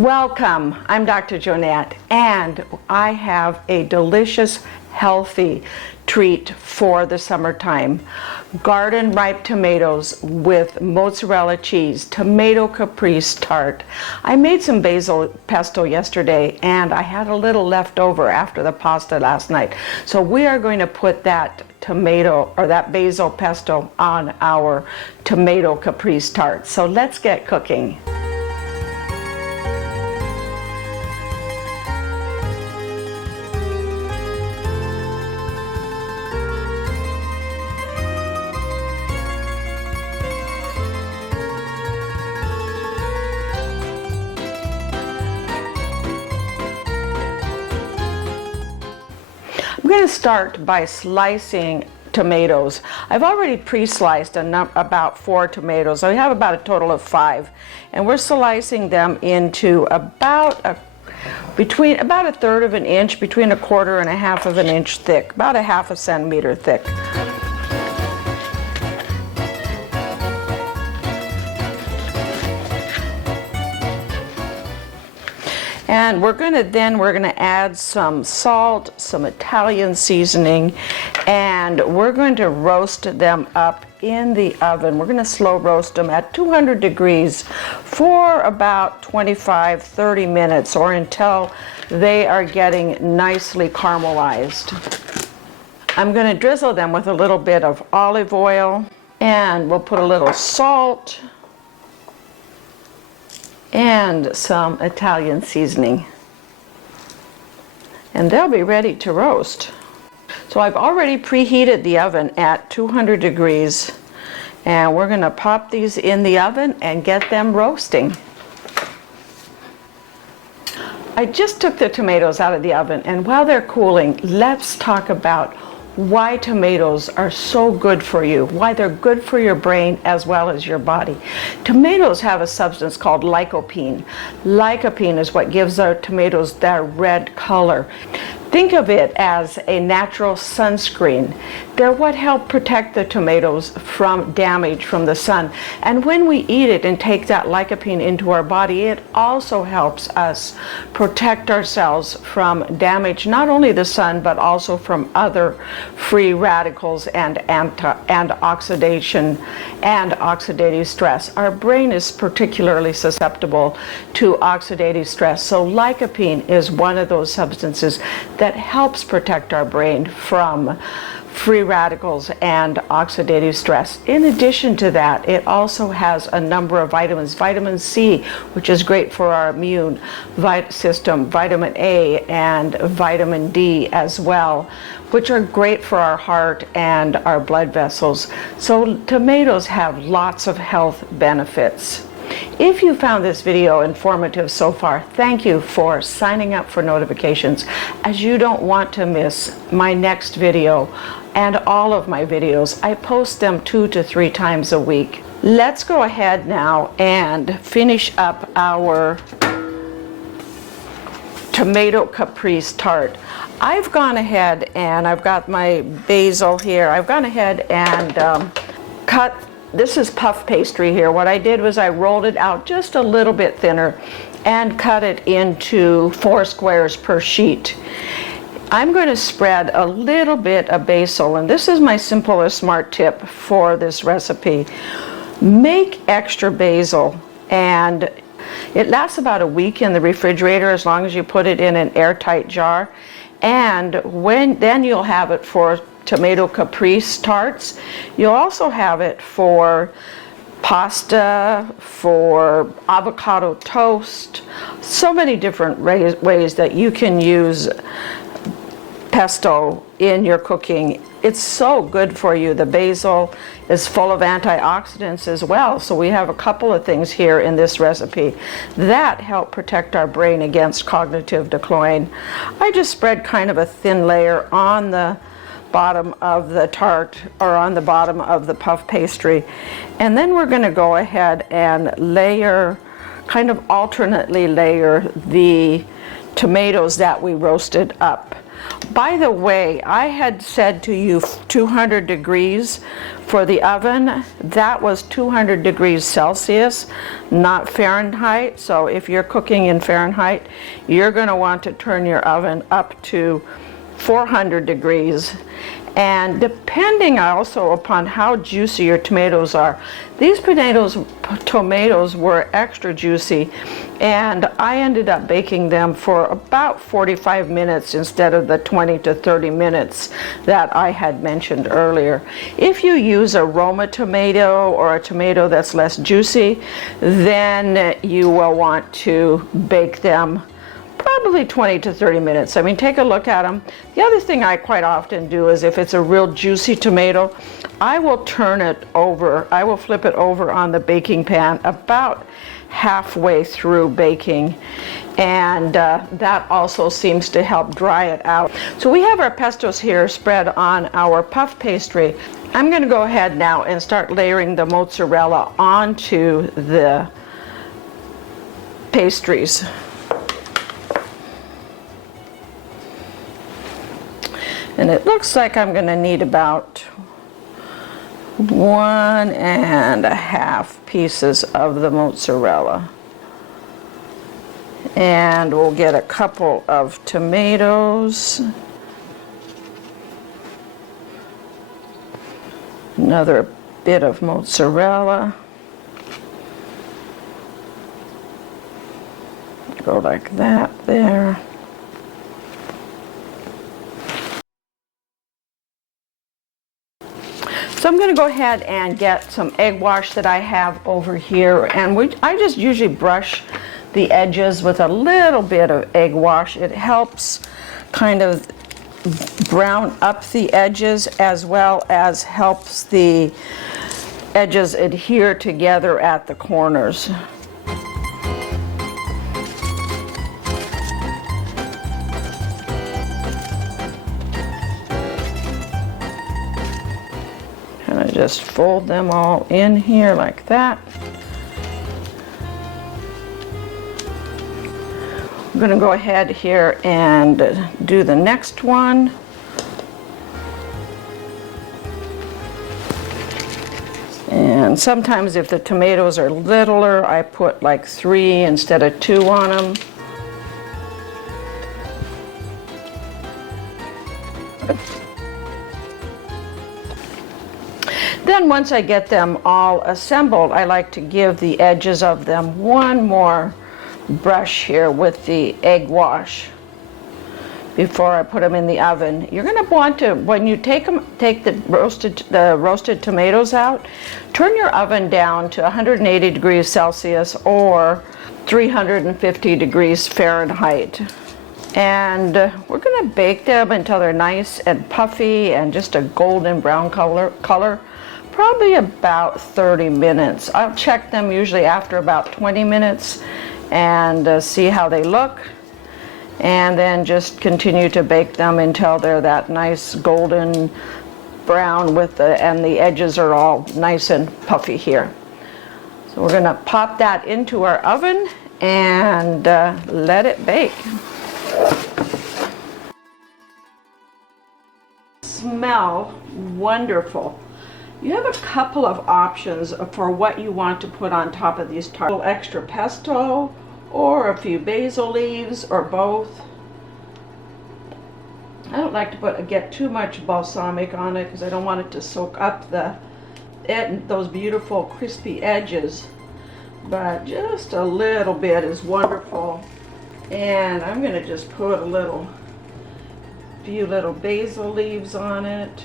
Welcome, I'm Dr. Jonette, and I have a delicious, healthy treat for the summertime. Garden ripe tomatoes with mozzarella cheese, tomato caprese tart. I made some basil pesto yesterday and I had a little left over after the pasta last night. So we are going to put that tomato or that basil pesto on our tomato caprese tart. So let's get cooking. I'm going to start by slicing tomatoes. I've already pre-sliced about 4 tomatoes. I have about a total of 5, and we're slicing them into about a third of an inch, between 1/4 and 1/2 of an inch thick, about 1/2 centimeter thick. And we're going to add some salt, some Italian seasoning, and we're going to roast them up in the oven. We're going to slow roast them at 200 degrees for about 25-30 minutes, or until they are getting nicely caramelized. I'm going to drizzle them with a little bit of olive oil, and we'll put a little salt and some Italian seasoning, and they'll be ready to roast. So I've already preheated the oven at 200 degrees, and we're going to pop these in the oven and get them roasting. I just took the tomatoes out of the oven, and while they're cooling, let's talk about why tomatoes are so good for you, why they're good for your brain as well as your body. Tomatoes have a substance called lycopene. Lycopene is what gives our tomatoes their red color. Think of it as a natural sunscreen. They're what help protect the tomatoes from damage from the sun. And when we eat it and take that lycopene into our body, it also helps us protect ourselves from damage, not only the sun, but also from other free radicals and oxidation and oxidative stress. Our brain is particularly susceptible to oxidative stress. So lycopene is one of those substances that helps protect our brain from free radicals and oxidative stress. In addition to that, it also has a number of vitamins. Vitamin C, which is great for our immune system, vitamin A and vitamin D as well, which are great for our heart and our blood vessels. So tomatoes have lots of health benefits. If you found this video informative so far, thank you for signing up for notifications, as you don't want to miss my next video and all of my videos. I post them 2 to 3 times a week. Let's go ahead now and finish up our tomato caprese tart. I've gone ahead and I've got my basil here. I've gone ahead and cut. This is puff pastry here. What I did was I rolled it out just a little bit thinner and cut it into 4 squares per sheet. I'm going to spread a little bit of basil, and this is my simple and smart tip for this recipe. Make extra basil, and it lasts about a week in the refrigerator as long as you put it in an airtight jar. And then you'll have it for tomato caprese tarts. You'll also have it for pasta, for avocado toast, so many different ways that you can use pesto in your cooking. It's so good for you. The basil is full of antioxidants as well, so we have a couple of things here in this recipe that help protect our brain against cognitive decline. I just spread kind of a thin layer on the bottom of the tart, or on the bottom of the puff pastry, and then we're going to go ahead and layer, kind of alternately layer the tomatoes that we roasted up. By the way, I had said to you 200 degrees for the oven. That was 200 degrees Celsius, not Fahrenheit. So if you're cooking in Fahrenheit, you're going to want to turn your oven up to 400 degrees. And depending also upon how juicy your tomatoes are, these tomatoes were extra juicy, and I ended up baking them for about 45 minutes instead of the 20 to 30 minutes that I had mentioned earlier. If you use a Roma tomato or a tomato that's less juicy, then you will want to bake them probably 20 to 30 minutes. I mean, take a look at them. The other thing I quite often do is if it's a real juicy tomato, I will turn it over, I will flip it over on the baking pan about halfway through baking, and that also seems to help dry it out. So we have our pestos here spread on our puff pastry. I'm going to go ahead now and start layering the mozzarella onto the pastries. And it looks like I'm going to need about 1.5 pieces of the mozzarella. And we'll get a couple of tomatoes. Another bit of mozzarella. Go like that there. So I'm going to go ahead and get some egg wash that I have over here, and I just usually brush the edges with a little bit of egg wash. It helps kind of brown up the edges as well as helps the edges adhere together at the corners. Just fold them all in here like that. I'm going to go ahead here and do the next one. And sometimes if the tomatoes are littler, I put like 3 instead of 2 on them. Then once I get them all assembled, I like to give the edges of them one more brush here with the egg wash before I put them in the oven. You're going to want to, when you take the roasted tomatoes out, turn your oven down to 180 degrees Celsius or 350 degrees Fahrenheit. And we're going to bake them until they're nice and puffy and just a golden brown color. Probably about 30 minutes. I'll check them usually after about 20 minutes and see how they look, and then just continue to bake them until they're that nice golden brown and the edges are all nice and puffy here. So we're going to pop that into our oven and let it bake. Smell wonderful. You have a couple of options for what you want to put on top of these tarts. A little extra pesto or a few basil leaves or both. I don't like to get too much balsamic on it because I don't want it to soak up those beautiful crispy edges. But just a little bit is wonderful. And I'm going to just put a few little basil leaves on it.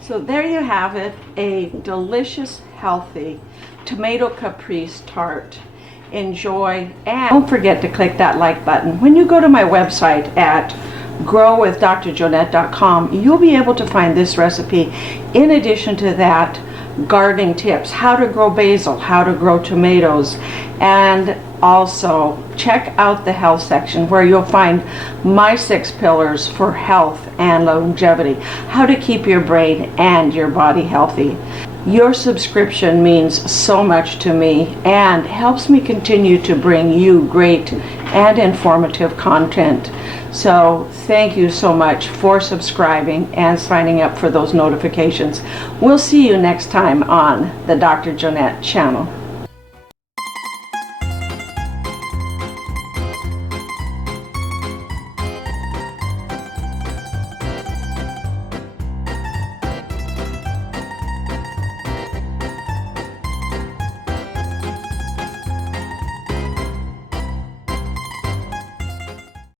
So there you have it, a delicious, healthy tomato caprese tart. Enjoy, and don't forget to click that like button. When you go to my website at growwithdrjonette.com, you'll be able to find this recipe. In addition to that, gardening tips, how to grow basil, how to grow tomatoes, and also check out the health section where you'll find my 6 pillars for health and longevity, how to keep your brain and your body healthy. Your subscription means so much to me and helps me continue to bring you great and informative content. So thank you so much for subscribing and signing up for those notifications. We'll see you next time on the Dr. Jonette channel.